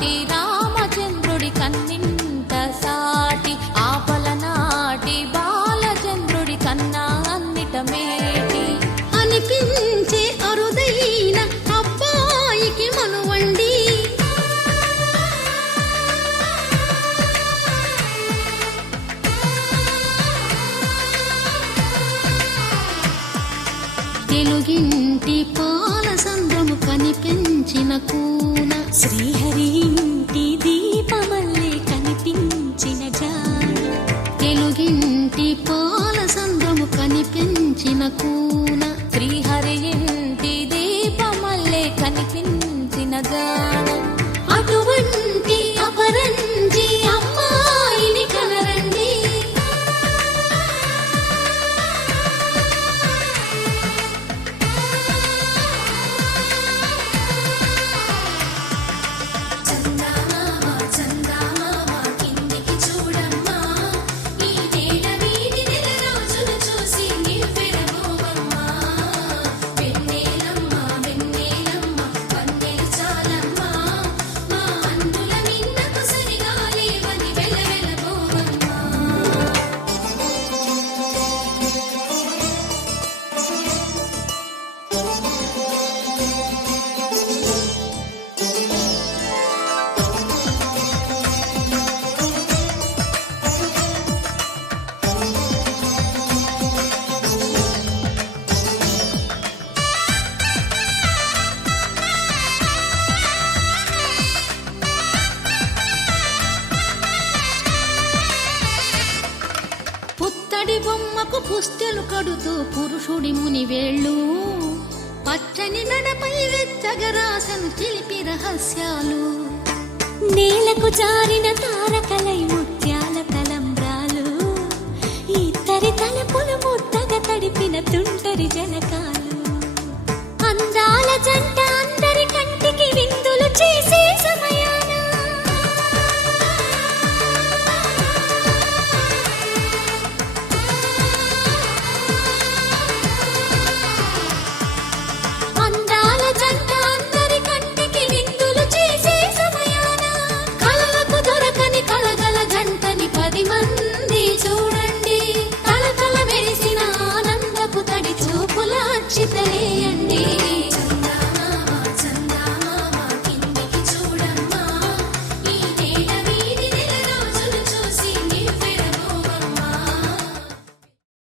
నాటి రామచంద్రుడి కన్నింత సాటి ఆపల నాటి బాలచంద్రుడి కన్నా అన్నిట మేటి అనిపించే అరుదైన అబ్బాయికి మనువండి తెలుగింటి పాల సంద్రము కనిపించిన కూన శ్రీహరి ఇంటి దీపమల్లే కనిపించిన జాడ తెలుగింటి పాల సంద్రము కనిపించిన కూన శ్రీహరి ఇంటి దీపమల్లే కనిపించిన జాడ అటువంటి అపరంజి అమ్మాయిని కనరండి పుత్తడి బొమ్మకు పుస్తెలు కడుతూ పురుషుడి ముని వేళ్ళు పచ్చని నడపై వెచ్చగరాసను చిలిపి రహస్యాలు నేలకు జారిన తారకలై ముత్యాల తలంబ్రాలు ఇద్దరి తలపులు ముద్దగా తడిపిన తుంటరి జలకాలు అందాల జంట అందరి కంటికి విందులు చేసే సమయాన అందాల జంట అందరి కంటికి విందులు చేసే సమయాన కలలకు దొరకని కలగల జంటని 10 మంది చూడండి కలకల మెరిసిన ఆనందపు తడి చూపుల అచ్చితలే